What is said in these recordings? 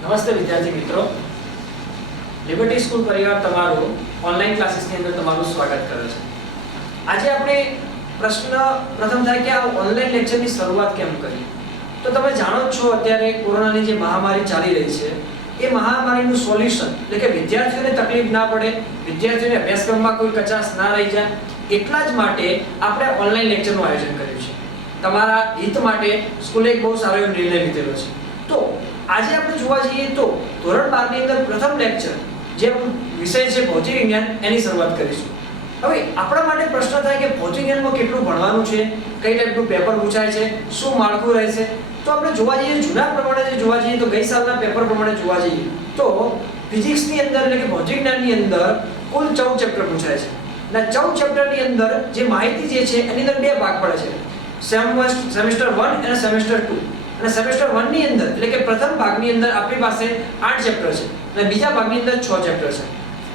નમસ્તે વિદ્યાર્થી મિત્રો, લિબર્ટી સ્કૂલ પરિવાર તમારું ઓનલાઈન ક્લાસીસની અંદર તમારું સ્વાગત કરે છે। આજે આપણે પ્રશ્ન પ્રથમ થાય કે આ ઓનલાઈન લેક્ચરની શરૂઆત કેમ કરી? તો તમે જાણો જ છો અત્યારે કોરોનાની જે મહામારી ચાલી રહી છે એ મહામારીનું સોલ્યુશન એટલે કે વિદ્યાર્થીઓને તકલીફ ના પડે, વિદ્યાર્થીઓને અભ્યાસક્રમમાં કોઈ કચાશ ના રહી જાય, એટલા જ માટે આપણે ઓનલાઈન લેક્ચરનું આયોજન કર્યું છે। તમારા હિત માટે સ્કૂલે એક બહુ સારો એવો નિર્ણય લીધેલો છે। તો આજે આપણે જોવા જઈએ તો ધોરણ 12 ની અંદર પ્રથમ લેક્ચર જે વિષય છે ભૌતિક વિજ્ઞાન એની શરૂઆત કરીશું। હવે આપણા માટે પ્રશ્ન થાય કે ભૌતિક વિજ્ઞાનમાં કેટલું ભણવાનું છે, કઈ ટાઈપનું પેપર પૂછાય છે, શું માળખું રહેશે? તો આપણે જોવા જઈએ જૂના પ્રમાણે જોવા જઈએ તો ગઈ સાલના પેપર પ્રમાણે જોવા જઈએ તો ફિઝિક્સની અંદર એટલે કે ભૌતિક વિજ્ઞાનની અંદર કુલ 14 ચેપ્ટર પૂછાય છે અને 14 ચેપ્ટરની અંદર જે માહિતી જે છે એની અંદર બે ભાગ પડે છે, સેમેસ્ટર 1 અને સેમેસ્ટર 2। અને સેમેસ્ટર 1 ની અંદર એટલે કે પ્રથમ ભાગની અંદર આપણી પાસે 8 ચેપ્ટર છે અને બીજા ભાગની અંદર 6 ચેપ્ટર છે।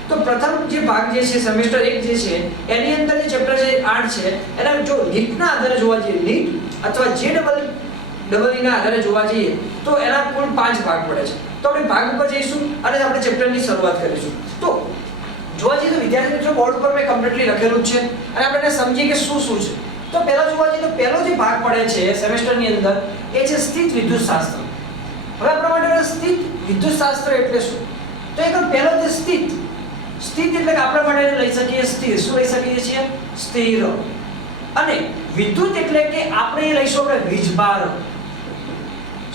તો પ્રથમ જે ભાગ જે છે સેમેસ્ટર 1 જે છે એની અંદર જે ચેપ્ટર છે 8 છે, એના જો નીટના આધારે જોવા જઈએ, નીટ અથવા JEE ના આધારે જોવા જઈએ તો એના કુલ 5 ભાગ પડે છે। તો આપણે ભાગ ઉપર જઈશું અને આપણે ચેપ્ટરની શરૂઆત કરીશું। તો જોવા જઈએ તો વિદ્યાર્થી મિત્રો બોર્ડ ઉપર મેં કમ્પ્લીટલી લખેલું જ છે અને આપણે સમજીએ કે શું શું છે। તો પહેલા જોવા જઈએ તો પહેલો જે ભાગ પડે છે સેમેસ્ટરની અંદર એ છે સ્થિત વિદ્યુતશાસ્ત્ર। હવે આપણા માટે સ્થિત વિદ્યુતશાસ્ત્ર એટલે શું? તો એક પહેલો જે સ્થિત એટલે કે આપણા માટે લઈ શકીએ સ્થિર, શું લઈ શકીએ છીએ? સ્થિર। અને વિદ્યુત એટલે કે આપણે લઈશું આપણે વીજભાર,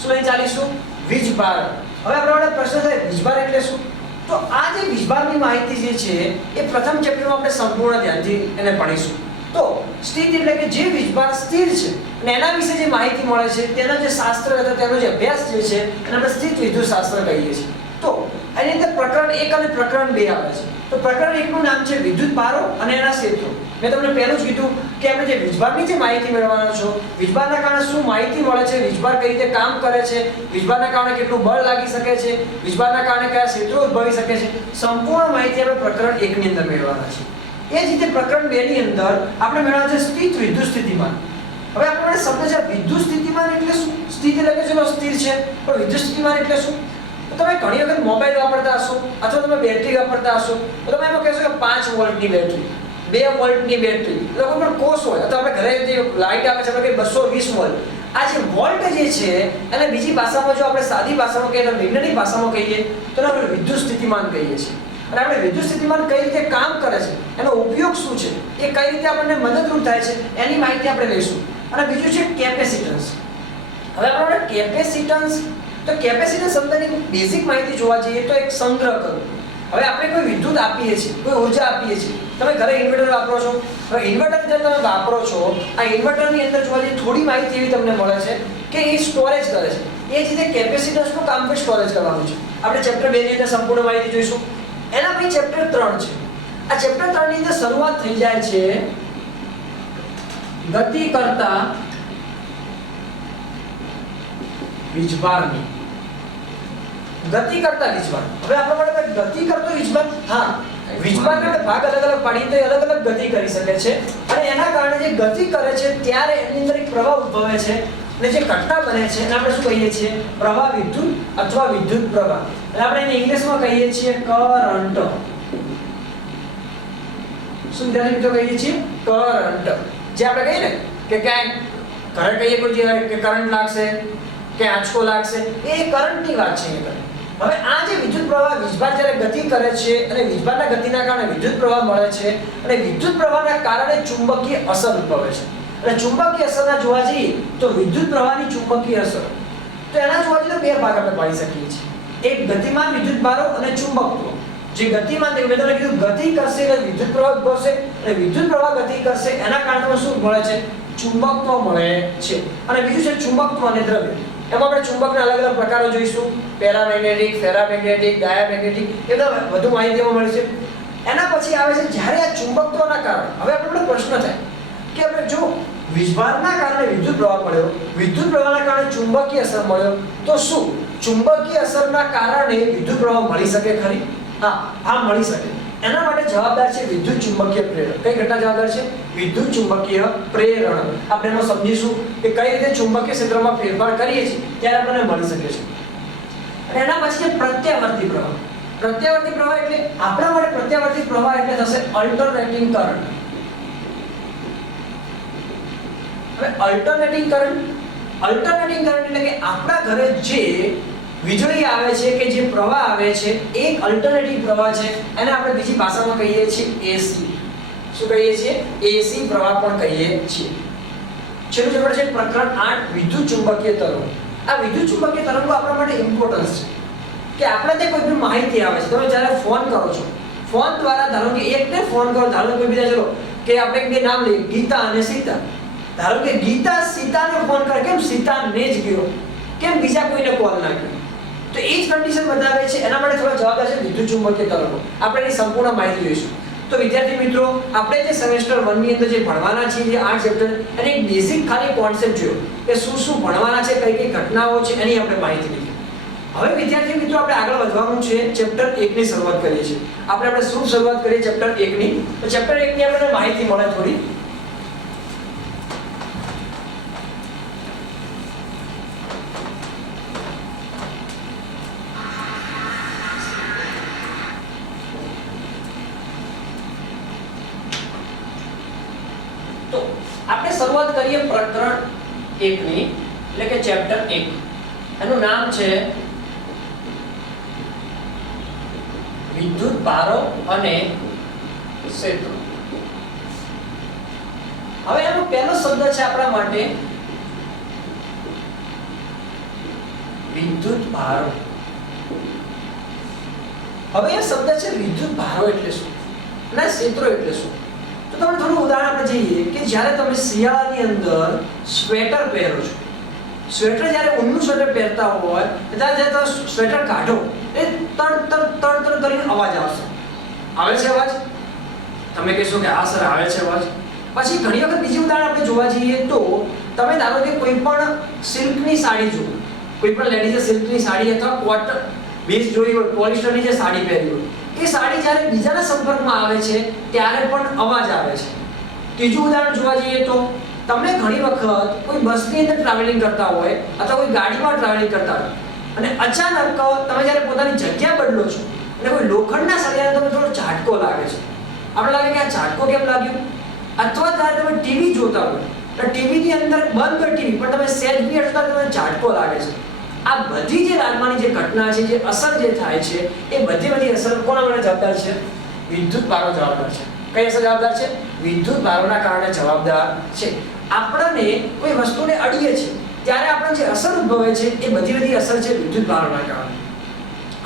શું લઈ ચાલીશું? વીજભાર। હવે આપણા માટે પ્રશ્ન થાય વીજભાર એટલે શું? તો આ જે વીજભારની માહિતી જે છે એ પ્રથમ ચેપ્ટરમાં આપણે સંપૂર્ણ ધ્યાનથી એને ભણીશું। તો સ્થિત એટલે કે જે વીજભાર સ્થિર છે અને એના વિશે જે માહિતી મળે છે તેનો જે શાસ્ત્ર અથવા તેનો જે અભ્યાસ જે છે એને આપણે સ્થિત વિદ્યુતશાસ્ત્ર કહીએ છીએ। તો એની અંદર પ્રકરણ 1 અને પ્રકરણ 2 આવે છે। તો પ્રકરણ 1 નું નામ છે વિદ્યુત ભારો અને એના ક્ષેત્રો। મેં તમને પહેલું જ કીધું કે આપણે જે વીજભારની જે માહિતી મેળવવાનો છો, વીજભારના કારણે શું માહિતી મળે છે, વીજભાર કઈ રીતે કામ કરે છે, વીજભારના કારણે કેટલું બળ લાગી શકે છે, વીજભારના કારણે કયા ક્ષેત્રો ઉદ્ભવી શકે છે, સંપૂર્ણ માહિતી આપણે પ્રકરણ 1 ની અંદર મેળવવાના છે। એ જ રીતે પ્રકરણ 2 ની અંદર આપણે મેળવવાનું છે સ્થિત વિદ્યુત સ્થિતિમાન। હવે આપણે શબ્દ છે વિદ્યુત સ્થિતિમાન એટલે શું? સ્થિત એટલે કે ચલો સ્થિર છે, પણ વિદ્યુત સ્થિતિમાન એટલે શું? તો તમે ઘણી વખત મોબાઈલ વાપરતા હશો અથવા તમે બેટરી વાપરતા હશો તો તમે એમાં કહેશો કે 5 વોલ્ટની બેટરી, 2 વોલ્ટની બેટરી, એટલે કોઈ પણ કોષ હોય અથવા આપણે ઘરે જે લાઈટ આવે છે આપણે કે 220 વોલ્ટ, આ જે વોલ્ટ જે છે એને બીજી ભાષામાં જો આપણે સાદી ભાષામાં કહીએ તો વૈજ્ઞાનિક ભાષામાં કહીએ તો આપણે વિદ્યુત સ્થિતિમાન કહીએ છીએ। અને આપણે વિદ્યુત સ્થિતિમાન કઈ રીતે કામ કરે છે, એનો ઉપયોગ શું છે, એ કઈ રીતે આપણને મદદરૂપ થાય છે એની માહિતી આપણે લઈશું। અને બીજું છે કેપેસિટન્સ। હવે આપણે કેપેસિટન્સ, તો કેપેસિટન્સ શબ્દની બેઝિક માહિતી જોવા જઈએ તો એક સંગ્રહ કરો। હવે આપણે કોઈ વિદ્યુત આપીએ છીએ, કોઈ ઊર્જા આપીએ છીએ, તમે ઘરે ઇન્વર્ટર વાપરો છો, હવે ઇન્વર્ટર જે તમે વાપરો છો આ ઇન્વર્ટરની અંદર જોવા જઈએ થોડી માહિતી એવી તમને મળે છે કે એ સ્ટોરેજ કરે છે। એ જ રીતે કેપેસિટન્સનું કામ પણ સ્ટોરેજ કરવાનું છે। આપણે ચેપ્ટર 2 ની અંદર સંપૂર્ણ માહિતી જોઈશું। એના પછી ચેપ્ટર 3 છે। આ ચેપ્ટર 3 ની અંદર શરૂઆત થઈ જાય છે ગતિ કરતા વીજભારની। ગતિ કરતા વીજભાર। હવે આપણા માટે ગતિ કરતો વીજભાર, હા વીજભારના ભાગ અલગ અલગ પાડીએ તો અલગ અલગ ગતિ કરી શકે છે અને એના કારણે જે ગતિ કરે છે ત્યારે એની અંદર એક પ્રવાહ ઉદ્ભવે છે અને જે ઘટના બને છે એને આપણે શું કહીએ છીએ? પ્રવાહ વિદ્યુત અથવા વિદ્યુત પ્રવાહ। અને આપણે એને ઇંગ્લિશમાં કહીએ છીએ કરંટ। શું વિદ્યાર્થી મિત્રો કહીએ છીએ? કરંટ। જે આપણે કહીએ ને કે ક્યાંક ઘરે કહીએ કોઈ જે કે કરંટ લાગશે કે આંચકો લાગશે, એ કરંટની વાત છે એ। હવે આ જે વિદ્યુત પ્રવાહ વીજભાર જ્યારે ગતિ કરે છે અને વીજભારના ગતિના કારણે વિદ્યુત પ્રવાહ મળે છે અને વિદ્યુત પ્રવાહના કારણે ચુંબકીય અસર ઉદ્ભવે છે। અને ચુંબકીય અસરના જોવા જઈએ તો વિદ્યુત પ્રવાહની ચુંબકીય અસર, તો એના જોવા જઈએ તો બે ભાગ આપણે પાડી શકીએ છીએ, એક ગતિમાન વિદ્યુત ભારો અને ચુંબકત્વ। જે ગતિમાન મેં તમને કીધું ગતિ કરશે એટલે વિદ્યુત પ્રવાહ ઉદ્ભવશે અને વિદ્યુત પ્રવાહ ગતિ કરશે એના કારણે શું મળે છે? ચુંબકત્વ મળે છે। અને બીજું છે ચુંબકત્વ અને દ્રવ્ય। એમાં આપણે ચુંબકના અલગ અલગ પ્રકારો જોઈશું, પેરામેગ્નેટિક, ફેરામેગ્નેટિક, ડાયામેગ્નેટિક, એ બધું માહિતીમાં મળશે। એના પછી આવે છે જ્યારે આ ચુંબકત્વના કારણે, હવે આપણને પ્રશ્ન થાય કે આપણે જો વીજભારના કારણે વિદ્યુત પ્રવાહ મળ્યો, વિદ્યુત પ્રવાહના કારણે ચુંબકીય અસર મળ્યો, તો શું ચુંબકીય અસરના કારણે વિદ્યુત પ્રવાહ મળી શકે ખરી? હા મળી શકે। એના માટે જવાબદાર છે વિદ્યુત ચુંબકીય પ્રેરણ। કઈ ઘટના જવાબદાર છે? વિદ્યુત ચુંબકીય પ્રેરણ। આપણે એમાં સમજીશું કે કઈ રીતે ચુંબકીય ક્ષેત્રમાં ફેરફાર કરીએ છીએ ત્યારે આપણને મળી શકે છે। અને એના પછી પ્રત્યાવર્તી પ્રવાહ. પ્રત્યાવર્તી પ્રવાહ એટલે આપણા માટે પ્રત્યાવર્તી પ્રવાહ એટલે થશે અલ્ટરનેટિંગ કરંટ. હવે અલ્ટરનેટિંગ કરંટ એટલે કે આપણા ઘરે જે વીજળી આવે છે કે જે પ્રવાહ આવે છે એક અલ્ટરનેટિવ પ્રવાહ છે, એને આપણે બીજી ભાષામાં કહીએ છીએ એસી. શું કહીએ છીએ? એસી પ્રવાહ પણ કહીએ છીએ. છેલ્લું ચેપ્ટર છે પ્રકરણ 8 વિદ્યુત ચુંબકીય તરંગો. આ વિદ્યુત ચુંબકીય તરંગો આપણા માટે ઇમ્પોર્ટન્સ છે કે આપણે તે કોઈ પણ માહિતી આવે છે, તમે જ્યારે ફોન કરો છો, ફોન દ્વારા ધારો કે એકને ફોન કરો, ધારો કે બીજા ચલો કે આપણે બે નામ લઈએ ગીતા અને સીતા. ધારો કે ગીતા સીતાને ફોન કરે, કેમ સીતાને જ ગયો, કેમ બીજા કોઈને કોલ ના કર્યો? તો એ જ કન્ડિશન બતાવે છે. એના માટે થોડા જવાબદાર છે વિદ્યુત ચુંબકીય તરંગો. આપણે એની સંપૂર્ણ માહિતી જોઈશું. તો વિદ્યાર્થી મિત્રો, આપણે જે સેમેસ્ટર 1 ની અંદર જે ભણવાના છે જે 8 ચેપ્ટર, અને એક બેઝિક ખાલી કોન્સેપ્ટ જોયો કે શું શું ભણવાના છે, કઈ કઈ ઘટનાઓ છે, એની આપણે માહિતી લીધી. હવે વિદ્યાર્થી મિત્રો, આપણે આગળ વધવાનું છે. ચેપ્ટર 1 ની શરૂઆત કરીએ છીએ. આપણે શું શરૂઆત કરીએ ચેપ્ટર 1 ની? તો ચેપ્ટર 1 ની આપણને માહિતી મળે થોડી. આપણે શરૂઆત કરીએ પ્રકરણ 1 ની, એટલે કે ચેપ્ટર 1. એનું નામ છે વિદ્યુત ભારો અને ક્ષેત્રો. હવે એનો પહેલો શબ્દ છે આપણા માટે વિદ્યુત ભારો. હવે એ શબ્દ છે વિદ્યુત ભારો એટલે શું અને ક્ષેત્રો એટલે શું? તો તમને થોડું ઉદાહરણ આપણે જોઈએ કે જ્યારે તમે શિયાળાની અંદર સ્વેટર પહેરો છો, સ્વેટર જ્યારે ઊનનું સ્વેટર પહેરતા હોય ત્યારે તમે સ્વેટર કાઢો એ તડ કરીને અવાજ આવશે. આવે છે અવાજ? તમે કહેશો કે હા સર આવે છે અવાજ. પછી ઘણી વખત બીજી ઉદાહરણ આપણે જોવા જઈએ તો તમે ધારો કે કોઈ પણ સિલ્કની સાડી જુઓ, કોઈ પણ લેડીઝે સિલ્કની સાડી અથવા કોટન બેઝ જોઈ હોય, પોલિસ્ટરની જે સાડી પહેરી હોય, એ સાડી જ્યારે બીજાના સંપર્કમાં આવે છે ત્યારે પણ અવાજ આવે છે. ત્રીજું ઉદાહરણ જોવા જઈએ તો તમે ઘણી વખત કોઈ બસની અંદર ટ્રાવેલિંગ કરતા હોય અથવા કોઈ ગાડીમાં ટ્રાવેલિંગ કરતા હોય અને અચાનક તમે જ્યારે પોતાની જગ્યા બદલો છો અને કોઈ લોખંડના સળિયાને તમે થોડો ઝાટકો લાગે છે. આપણે લાગે કે આ ઝાટકો કેમ લાગ્યો? અથવા જ્યારે તમે ટીવી જોતા હોય તો ટીવીની અંદર બંધ ટીવી પણ તમે સેજ બી હટતા તમને ઝાટકો લાગે છે. આ બધી જે લાગવાની જે ઘટના છે, જે અસર જે થાય છે, એ બધી અસર કોના માટે જવાબદાર છે? વિદ્યુત ભારો જવાબદાર છે. કઈ અસર જવાબદાર છે? વિદ્યુત ભારોના કારણે જવાબદાર છે. આપણને કોઈ વસ્તુને અડીએ છે ત્યારે આપણને જે અસર ઉદ્ભવે છે એ બધી અસર છે વિદ્યુત ભારોના કારણે.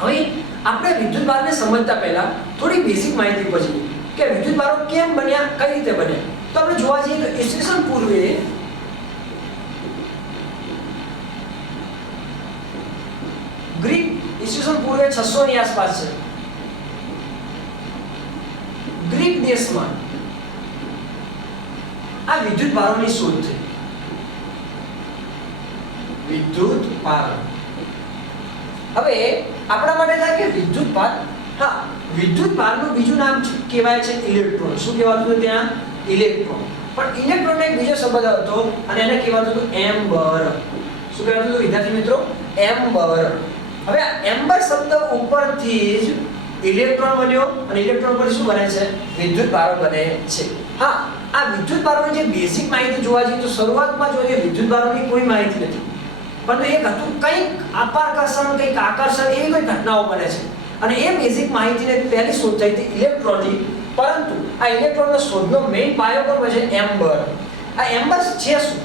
હવે આપણે વિદ્યુત ભારને સમજતા પહેલા થોડી બેઝિક માહિતી પર જઈએ કે વિદ્યુત ભારો કેમ બન્યા, કઈ રીતે બન્યા. તો આપણે જોવા જઈએ તો ઈસવીસન પૂર્વે ગ્રીક, ઈસવીસન પૂર્વે 600 ની આસપાસ છે, ગ્રીક દેશમાં આ વિદ્યુત ભારોની શોધ થઈ. વિદ્યુત ભાર. હવે આપણા માટે થાય કે વિદ્યુત ભાર, હા, વિદ્યુત ભારનું બીજું નામ કહેવાય છે ઇલેક્ટ્રોન. શું કહેવાતું હતું ત્યાં? ઇલેક્ટ્રોન. પણ ઇલેક્ટ્રોનનો એક બીજો શબ્દ હતો અને એને કહેવાતું હતું એમ્બર. શું કહેવાતું હતું વિદ્યાર્થી મિત્રો? એમ્બર. હવે આ એમ્બર શબ્દ ઉપરથી જ ઇલેક્ટ્રોન બન્યો અને ઇલેક્ટ્રોન પર શું બને છે? વિદ્યુત ભારો બને છે. હા, આ વિદ્યુત ભારોની જે બેઝિક માહિતી જોવા જઈએ તો શરૂઆતમાં જોઈએ વિદ્યુત ભારોની કોઈ માહિતી નથી, પરંતુ એક હતું કંઈક અપાકર્ષણ, કંઈક આકર્ષણ, એવી કોઈ ઘટનાઓ બને છે અને એ બેઝિક માહિતીને પહેલી શોધ થઈ હતી ઇલેક્ટ્રોનની. પરંતુ આ ઇલેક્ટ્રોનનો શોધનો મેઇન પાયો કોણ છે? એમ્બર. આ એમ્બર છે શું?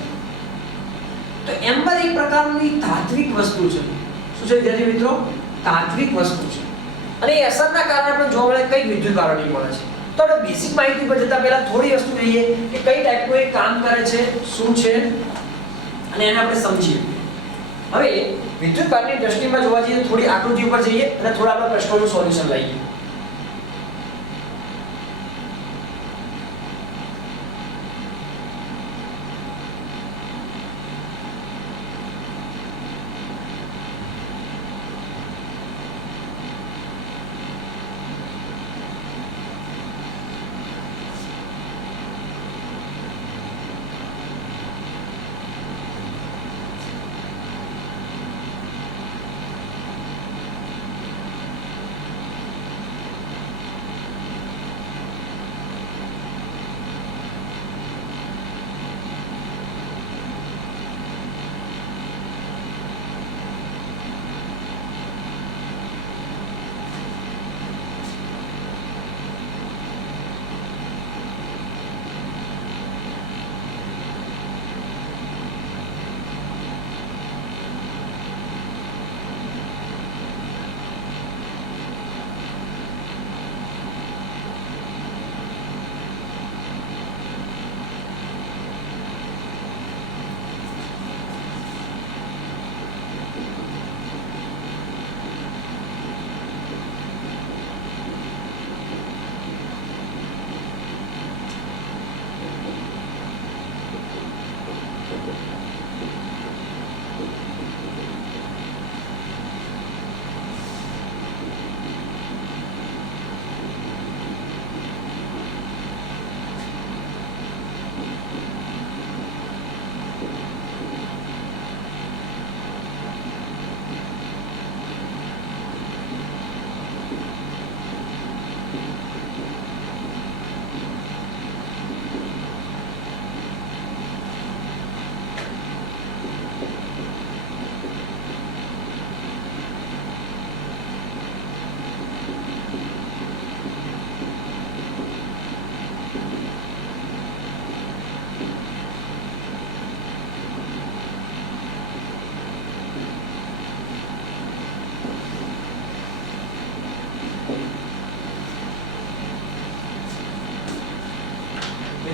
તો એમ્બર એક પ્રકારની ધાત્વિક વસ્તુ છે. શું છે વિદ્યાર્થી મિત્રો? ધાત્વિક વસ્તુ છે અને એ અસરના કારણે આપણે જોવા મળે કઈ વિદ્યુત ભારોની મળે છે. તો આપણે બેઝિક માહિતી પર જતા પહેલા થોડી વસ્તુ જોઈએ કે કઈ ટાઈપનું એ કામ કરે છે, શું છે અને એને આપણે સમજીએ. હવે વિદ્યુત ભારની દ્રષ્ટિમાં જોવા જઈએ થોડી આકૃતિ ઉપર જઈએ અને થોડા આપણા પ્રશ્નોનું સોલ્યુશન લઈએ.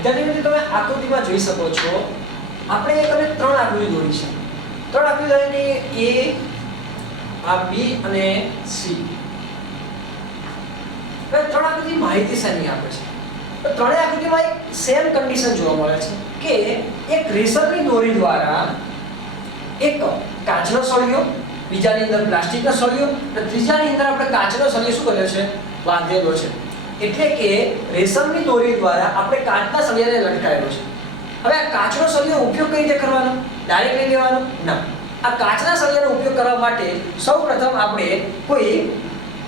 વિદ્યાર્થી મિત્રો તમે આકૃતિમાં જોઈ શકો છો આપણે એક અને ત્રણ આકૃતિ દોરી છે. ત્રણ આકૃતિ દોરીને A આ B અને C. હવે ત્રણ આકૃતિ માહિતી શાની આપે છે? તો ત્રણેય આકૃતિમાં એક સેમ કન્ડિશન જોવા મળે છે કે એક રેશમની દોરી દ્વારા એક કાચનો સળિયો, બીજાની અંદર પ્લાસ્ટિકનો સળિયો અને ત્રીજાની અંદર આપણે કાચનો સળિયો શું કર્યો છે? બાંધેલો છે. એટલે કે રેશમની દોરી દ્વારા આપણે કાચના સળિયાને લટકાવેલો છે. હવે આ કાચનો સળિયો ઉપયોગ કઈ રીતે કરવાનો? ડાયરેક્ટ લઈ લેવાનો? ના. આ કાચના સળિયાનો ઉપયોગ કરવા માટે સૌપ્રથમ આપણે કોઈ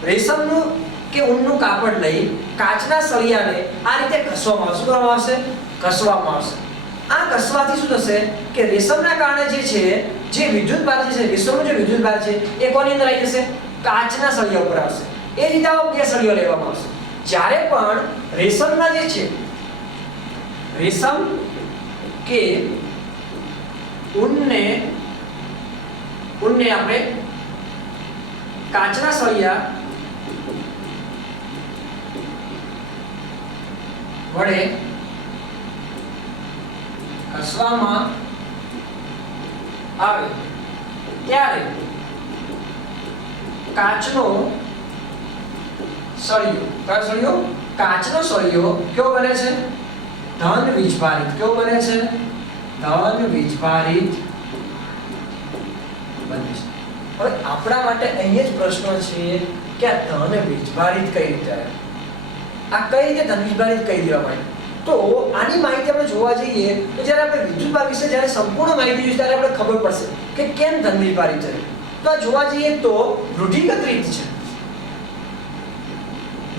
રેશમનું કે ઊનનું કાપડ લઈ કાચના સળિયાને આ રીતે ઘસવામાં આવશે. શું કરવામાં આવશે? ઘસવામાં આવશે. આ ઘસવાથી શું થશે કે રેશમના કારણે જે છે જે વિદ્યુત ભાર છે રેશમનો જે વિદ્યુત ભાર છે એ કોની અંદર આવી જશે? કાચના સળિયા ઉપર આવશે. એ રીતે આવા બે સળિયો લેવામાં આવશે. જ્યારે પણ રેશમના જે છે રેશમ કે ઊનને આપણે કાચના સળિયા વડે ઘસવામાં આવે ત્યારે કાચનો સળિયો, કયો સળિયો? કાચનો સળિયો કેવો બને છે? ધન વીજભારિત. કેવો બને છે? ધન વીજભારિત બને છે. હવે આપણા માટે અહીંયા જ પ્રશ્ન છે કે આ ધન વીજભારિત કઈ રીતે આવે? આ કઈ રીતે ધન વીજભારિત કહી દેવા માટે? તો આની માહિતી આપણે જોવા જઈએ તો જ્યારે આપણે વિદ્યુત ભાર વિશે જ્યારે સંપૂર્ણ માહિતી જોઈશું ત્યારે આપણે ખબર પડશે કે કેમ ધન વીજભારિત છે. તો આ જોવા જઈએ તો રૂઢિગત રીત છે.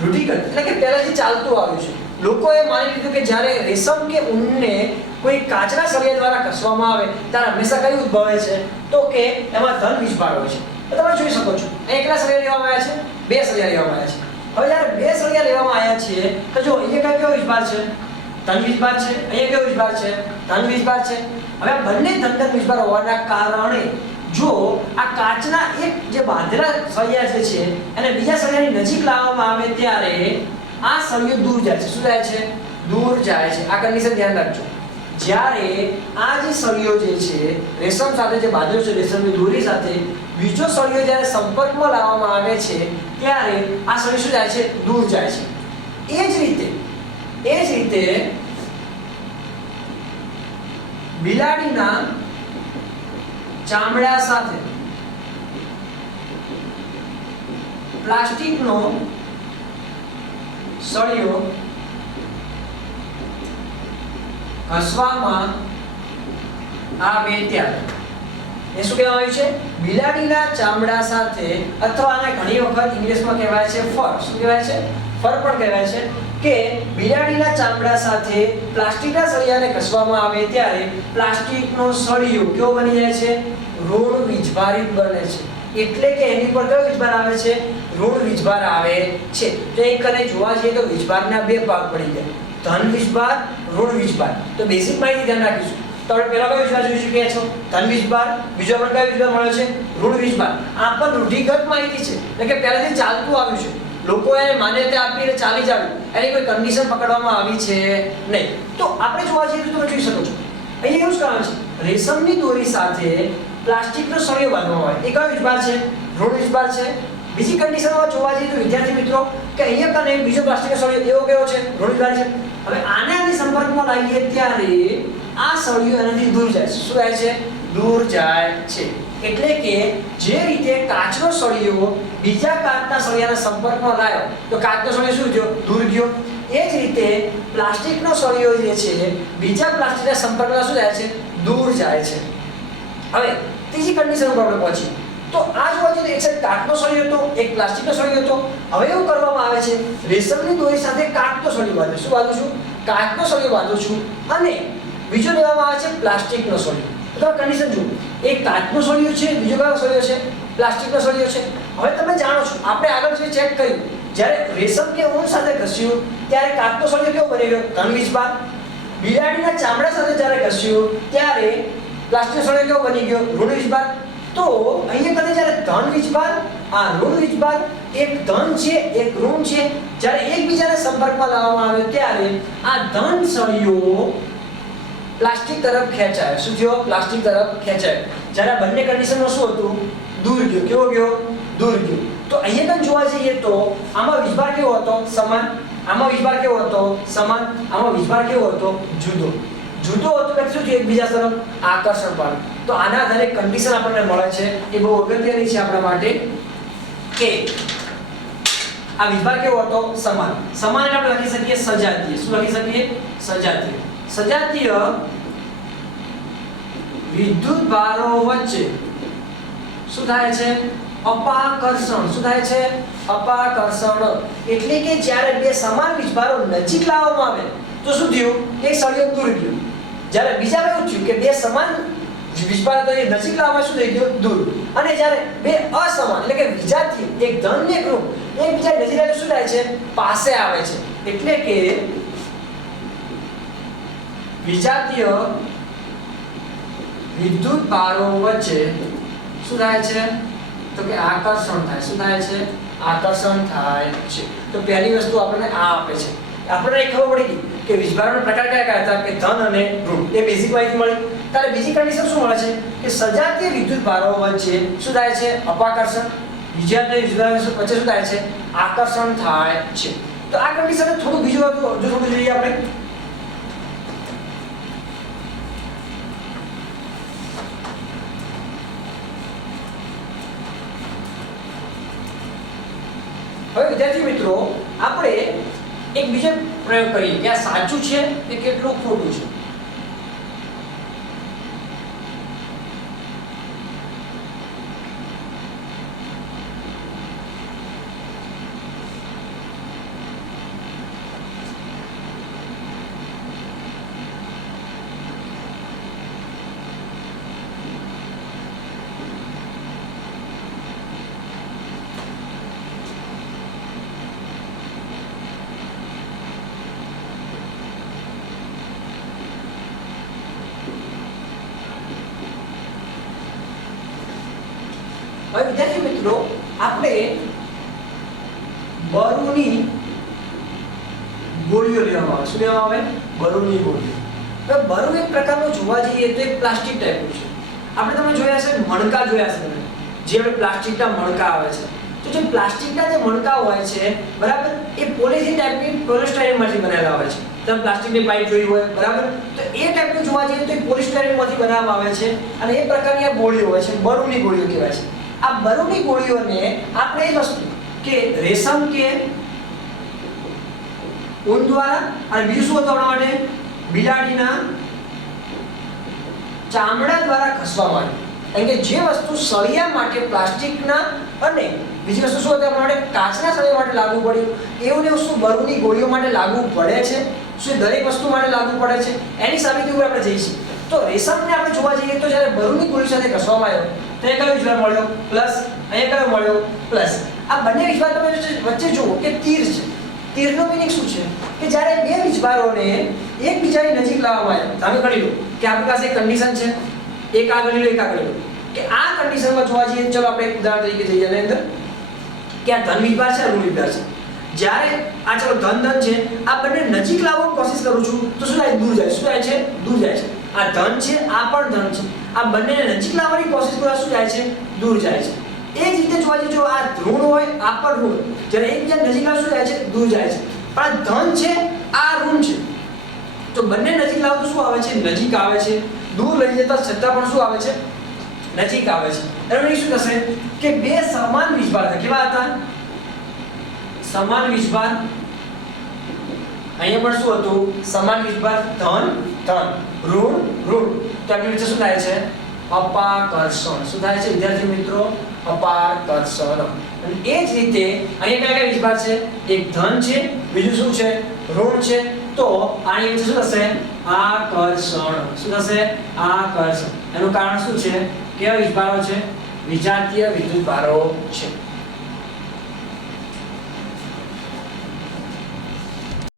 રૂઢિગત એટલે કે પહેલાથી ચાલતું આવ્યું છે. લોકોએ માની લીધું કે જ્યારે રેશમ કે ઊનને કોઈ કાચના સળિયા દ્વારા ઘસવામાં આવે ત્યારે હંમેશા કઈ ઉદ્ભવે છે? તો કે એમાં ધન વીજભાર હોય છે. તો તમે જોઈ શકો છો એકલા સળિયા લેવામાં આવ્યા છે, બે સળિયા લેવામાં આવ્યા છે. હવે જ્યારે બે સળિયા લેવામાં આવ્યા છે તો જો અહીંયા કયો વીજભાર છે? ધન વીજભાર છે. અહીંયા કયો વીજભાર છે? ધન વીજભાર છે. હવે બંને ધન વીજભાર હોવાના કારણે જો આ કાચના એક જે બાંધેલા સળિયા જે છે અને બીજા સળિયાની નજીક લાવવામાં આવે ત્યારે આ સળિયો દૂર જાય છે. શું જાય છે? દૂર જાય છે. આ કન્ડિશન ધ્યાન રાખજો. જ્યારે આ જે સળિયો જે છે રેશમ સાથે જે બાંધેલો છે રેશમની દોરી સાથે બીજો સળિયો જ્યારે સંપર્કમાં લાવવામાં આવે છે ત્યારે આ સળિયો શું જાય છે? દૂર જાય છે. એ જ રીતે બિલાડીના ચામડા સાથે પ્લાસ્ટિકનો સળિયો ઘસવામાં આવે ત્યારે એ શું કહેવામાં આવ્યું છે? બિલાડીના ચામડા સાથે અથવા આને ઘણી વખત ઇંગ્લિશમાં કહેવાય છે ફર. શું કહેવાય છે? ફર પણ કહેવાય છે કે બિલાડીના ચામડા સાથે પ્લાસ્ટિકના સળિયાને ઘસવામાં આવે ત્યારે પ્લાસ્ટિકનો સળિયો કેવો બની જાય છે? ઋણ વીજભારિત બને છે. એટલે કે એની પર કયો વીજભાર આવે છે? ઋણ વીજભાર આવે છે. તો એક કને જોવા જઈએ તો વીજભારના બે ભાગ પડી ગયા, ધન વીજભાર, ઋણ વીજભાર. તો બેઝિક માહિતી ધ્યાન રાખીશું. તો આપણે પહેલા કયો વીજભાર જોઈ ચૂક્યા છો? ધન વીજભાર. બીજો આપણે કયો વીજભાર મળ્યો છે? ઋણ વીજભાર. આ પણ રૂઢિગત માહિતી છે એટલે કે પહેલાથી ચાલતું આવ્યું છે. લોકોએ માન્યતા આપીને ચાલી જ આવ્યું, એની કોઈ કન્ડિશન પકડવામાં આવી છે નહીં. તો આપણે જોવા જઈએ તો તમે જોઈ શકો છો અહીંયા એવું જ કારણ છે રેશમની દોરી સાથે પ્લાસ્ટિકનો સળિયો બાંધવામાં આવે. એ કયો વીજભાર છે? ઋણ વીજભાર છે. બીજી કન્ડિશનમાં જોવા જઈએ તો વિદ્યાર્થી મિત્રો કે અહીંયા કને બીજો પ્લાસ્ટિકનો સળિયો એવો કયો છે? ઋણ વીજભાર છે. હવે આનાથી સંપર્કમાં લાવીએ ત્યારે આ સળિયો એનાથી દૂર જાય છે. શું થાય છે? દૂર જાય છે. એટલે કે જે રીતે કાચનો સળિયો બીજા કાચના સળિયાના સંપર્કમાં લાવ્યો તો કાચનો સળિયો શું થયો? દૂર ગયો. એ જ રીતે પ્લાસ્ટિકનો સળિયો જે છે બીજા પ્લાસ્ટિકના સંપર્કમાં શું જાય છે? દૂર જાય છે. હવે ત્રીજી કન્ડિશન ઉપર આપણે પહોંચીએ તો આ જોવા જઈએ એક સાઈડ કાચનો સળિયો હતો, એક પ્લાસ્ટિકનો સળિયો હતો. હવે એવું કરવામાં આવે છે રેશમની દોરી સાથે કાચનો સળિયો બાંધું. શું બાંધું છું? કાચનો સળિયો બાંધું છું અને બીજો લેવામાં આવે છે પ્લાસ્ટિકનો સળિયો. તો કન્ડિશન જુઓ, એક કાચનો સળિયો છે, બીજો કયો સળિયો છે? પ્લાસ્ટિકનો સળિયો છે. હવે તમે જાણો છો આપણે આગળ જે ચેક કર્યું જ્યારે રેશમ કે ઊન સાથે ઘસ્યું ત્યારે કાચનો સળિયો કેવો બની ગયો? ધન વીજભાર. બિલાડીના ચામડા સાથે જ્યારે ઘસ્યું ત્યારે પ્લાસ્ટિકનો સળિયો કેવો બની ગયો? ઋણ વીજભાર. તો અહીંયા કને જ્યારે ધન વીજભાર આ ઋણ વીજભાર એક ધન છે એક ઋણ છે જ્યારે એકબીજાને સંપર્કમાં લાવવામાં આવે ત્યારે આ ધન સળિયો પ્લાસ્ટિક તરફ ખેંચાય. શું થયો? પ્લાસ્ટિક તરફ ખેંચાય. જ્યારે બંને કન્ડિશનમાં શું હતું? દૂર ગયો. કેવો ગયો? દૂર ગયો. તો અહીંયા પણ જોવા જઈએ તો આમાં વીજભાર કેવો હતો? સમાન. આમાં વીજભાર કેવો હતો? સમાન. આમાં વીજભાર કેવો હતો? જુદો. જુદો હતો એટલે શું છે? એકબીજા તરફ આકર્ષણ પામે. તો આના આધારે કન્ડિશન આપણને મળે છે એ બહુ અગત્યની છે આપણા માટે કે આ વીજભાર કેવો હતો? સમાન. સમાન એટલે આપણે લખી શકીએ સજાતીય. શું લખી શકીએ? સજાતીય. સજાતીય વિદ્યુત ભારો વચ્ચે શું થાય છે? અપાકર્ષણ. શું થાય છે? અપાકર્ષણ. એટલે કે જ્યારે બે સમાન વીજભારો નજીક લાવવામાં આવે તો શું થયું? એક સળિયો દૂર ગયો. જ્યારે બીજા એવું થયું કે બે સમાન વીજભાર તો એ નજીક લાવવામાં શું થઈ ગયો? દૂર. અને જ્યારે બે અસમાન એટલે કે વિજાતીય એક ધન ને એક ઋણ એકબીજા નજીક આવે શું થાય છે? પાસે આવે છે. એટલે કે વિજાતીય વિદ્યુત ભારો વચ્ચે શું થાય છે? તો કે આકર્ષણ થાય. શું થાય છે? આકર્ષણ થાય છે. તો પહેલી વસ્તુ આપણને આ આપે છે. આપણને ખબર પડી ગઈ કે વીજભારના પ્રકાર કયા કયા હતા કે ધન અને ઋણ. એ બેઝિક માહિતી મળી. ત્યારે બીજી કન્ડિશન શું મળે છે કે સજાતીય વિદ્યુત ભારો વચ્ચે શું થાય છે? અપાકર્ષણ. વિજાતીય વિદ્યુત વચ્ચે શું થાય છે? આકર્ષણ થાય છે. તો આ કન્ડિશન થોડું બીજું હતું જો થોડું જોઈએ આપણે. હવે વિદ્યાર્થી મિત્રો આપણે એક બીજો પ્રયોગ કરીએ કે આ સાચું છે કે કેટલું ખોટું છે. હવે વિદ્યાર્થી મિત્રો આપણે બરુની ગોળીઓ લેવામાં આવે. શું લેવામાં આવે? બરુની ગોળીઓ. હવે બરુ એક પ્રકારનું જોવા જઈએ તો એક પ્લાસ્ટિક ટાઈપનું છે. આપણે તમે જોયા છે મણકા જોયા છે તમે જે આપણે પ્લાસ્ટિકના મણકા આવે છે. તો જે પ્લાસ્ટિકના જે મણકા હોય છે બરાબર એ પોલિથીન ટાઈપની પોલિસ્ટાયરીનમાંથી બનેલા હોય છે. તમે પ્લાસ્ટિકની પાઇપ જોઈ હોય બરાબર તો એ ટાઈપનું જોવા જઈએ તો એ પોલિસ્ટાયરીનમાંથી બનાવવામાં આવે છે અને એ પ્રકારની આ ગોળીઓ હોય છે બરુની ગોળીઓ કહેવાય છે. આ બરુની ગોળીઓને આપણે એ વસ્તુ કે રેશમ કે ઊન દ્વારા અને બીજું શું હતું આપણા માટે બિલાડીના ચામડા દ્વારા ઘસવામાં આવે. કારણ કે જે વસ્તુ સળિયા માટે પ્લાસ્ટિકના અને બીજી વસ્તુ શું હતી આપણા માટે કાચના સળિયા માટે લાગુ પડ્યું એવું ને વસ્તુ બરુની ગોળીઓ માટે લાગુ પડે છે. શું દરેક વસ્તુ માટે લાગુ પડે છે? એની સાબિતી ઉપર આપણે જઈશું. તો રેશમને આપણે જોવા જઈએ તો જ્યારે બરુની ગોળી સાથે ઘસવામાં આવ્યો તો એ કયો વીજભાર મળ્યો? પ્લસ. અહીંયા કયો મળ્યો? પ્લસ. આ બંને વીજભાર તમે વચ્ચે જુઓ કે તીર છે. તીરનો મીનિંગ શું છે કે જ્યારે બે વીજભારોને એકબીજાની નજીક લાવવામાં આવે તમે ગણી લો કે આપણી પાસે એક કન્ડિશન છે એક આ ગણી લો એક આ ગણી લો કે આ કન્ડિશનમાં જોવા જઈએ ચલો આપણે એક ઉદાહરણ તરીકે જઈએ આની અંદર કે આ ધન વીજભાર છે ઋણ વીજભાર છે. જ્યારે આ ચલો ધન છે આ બંને નજીક લાવવાની કોશિશ કરું છું તો શું થાય? દૂર જાય. શું થાય છે? દૂર જાય છે. આ ધન છે આ પણ ધન છે આ બંનેને નજીક લાવવાની કોશિશ કરવા શું થાય છે? દૂર જાય છે. એ જ રીતે જોવા જઈએ જો આ ઋણ હોય આ પણ ઋણ જ્યારે એકબીજા નજીક લાવ શું થાય છે? દૂર જાય છે. પણ ધન છે આ ઋણ છે તો બંને નજીક લાવ તો શું આવે છે? નજીક આવે છે. દૂર લઈ જતા છતાં પણ શું આવે છે? નજીક આવે છે. એનો શું થશે કે બે સમાન વીજભાર હતા. કેવા હતા? સમાન વીજભાર. અહીંયા પણ શું હતું? સમાન વીજભાર. ધન ધન ઋણ ઋણ. તો આપણી વચ્ચે શું થાય છે? અપાકર્ષણ. શું થાય છે વિદ્યાર્થી મિત્રો? અપાકર્ષણ. અને એ જ રીતે અહીંયા કયા કયા વીજભાર છે? એક ધન છે બીજું શું છે? ઋણ છે. તો આની વચ્ચે શું થશે? આકર્ષણ. શું થશે? આકર્ષણ. એનું કારણ શું છે? કેવા વીજભારો છે? વિજાતીય વિદ્યુત ભારો છે.